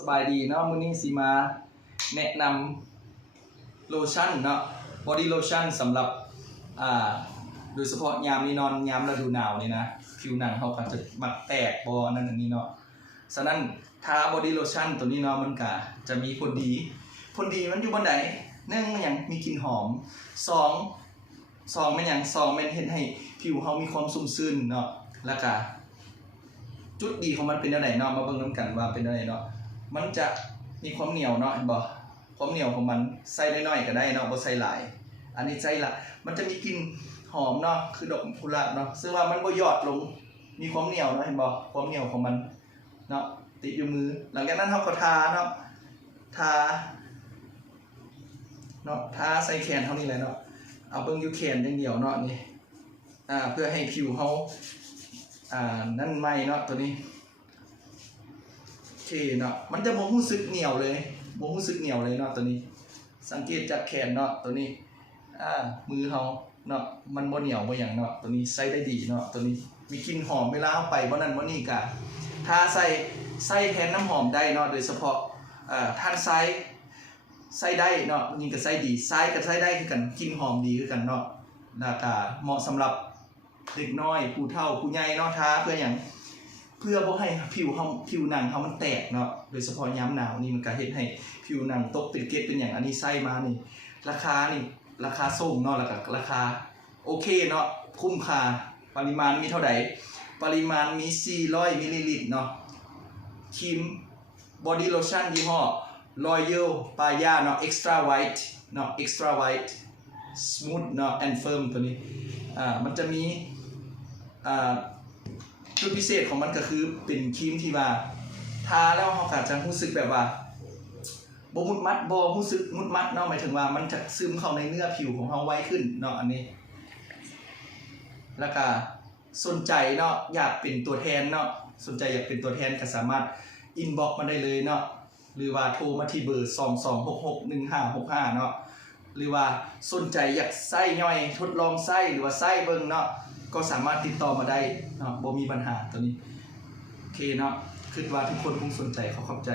สบายดีเนาะมื้อนี้สิมาแนะนำโลชั่นเนาะบอดี้โลชั่นสำหรับอ่าโดยเฉพาะยามนี้นอนยามฤดูหนาวนี่นะผิวหนังเขาก็จะมักแตกบ่นั่นอันนี้เนาะฉะนั้นทาบอดี้โลชั่นตัวนี้เนาะมันก็จะมีผลดีผลดีมันอยู่บนไหนหนึ่งมันยังมีกลิ่นหอมสองสองมันยังสองมันเห็นให้ผิวเขามีความชุ่มชื่นเนาะแล้วก็จุดดีของมันเป็นอะไรเนาะมาเบิ่งน้ำกันว่าเป็นอะไรเนาะ มันจะมีความเหนียวเนาะเห็นบ่ความเหนียวของมันใส่น้อยๆก็ได้เนาะบ่ใส่หลาย อันนี้ใส่ละมันจะมีกลิ่นหอมเนาะคือดอกกุหลาบเนาะซึ่งว่ามันบ่หยอดลงมีความเหนียวเนาะเห็นบ่ความเหนียวของมันเนาะติดอยู่มือ หลังจากนั้นเฮาก็ทาเนาะทาเนาะทาใส่แขนเท่านี้เลยเนาะเอาเบิ่งอยู่แขนอย่างเดียวเนาะนี่อ่าเพื่อให้ผิวเฮาอ่านั่นไม่เนาะตัวนี้ เคเนาะมันจะบ่รู้สึกเหนียวเลยบ่รู้สึกเหนียวเลยเนาะตัวนี้ สังเกตจากแขนเนาะตัวนี้อ่ามือเฮาเนาะมันบ่เหนียวบ่หยังเนาะตัวนี้ใส่ได้ดีเนาะตัวนี้มีกลิ่นหอมเวลาเอาไปบ่นั้นบ่นี่กะถ้าใส่ใส่แทนน้ำหอมได้เนาะโดยเฉพาะอ่าท่านไซส์ใส่ได้เนาะนี่ก็ใส่ดีไซส์ก็ใส่ได้คือกันกลิ่นหอมดีคือกันเนาะแล้วก็เหมาะสำหรับเด็กน้อยผู้เฒ่าผู้ใหญ่เนาะท้าเพื่ออย่าง เพื่อบ่ให้ผิวเฮาผิวหนังเฮามันแตกเนาะโดยเฉพาะยามหนาวนี่มันก็เฮ็ดให้ผิวหนังตกเป็นเกล็ดเป็นอย่างอันนี้ใส่มานี่ ราคานี่ราคาส่งเนาะแล้วก็ราคาโอเคเนาะคุ้มค่าปริมาณมีเท่าใดปริมาณมี 400มิลลิลิตรเนาะครีมบอดี้โลชั่นยี่ห้อ Royal Paya เนาะ Extra White เนาะ Extra White Smooth เนาะ and Firm ตัวนี้อ่ามันจะมีอ่า จุดพิเศษของมันก็คือเป็นครีมที่ว่าทาแล้วเขาอาจจะรู้สึกแบบว่าบ่มุดมัดบ่รู้สึกมุดมัดเนาะหมายถึงว่ามันจะซึมเข้าในเนื้อผิวของเราไวขึ้นเนาะอันนี้ แล้วก็สนใจเนาะอยากเป็นตัวแทนเนาะสนใจอยากเป็นตัวแทนก็สามารถอินบ็อกมาได้เลยเนาะหรือว่าโทรมาที่เบอร์22661565เนาะหรือว่าสนใจอยากไส้ย่อยทดลองไส้หรือว่าไส้เบิ่งเนาะ ก็สามารถติดต่อมาได้เนาะบ่มีปัญหาตัวนี้โอเคเนาะคิดว่าทุกคนคงสนใจเขาเข้าใจ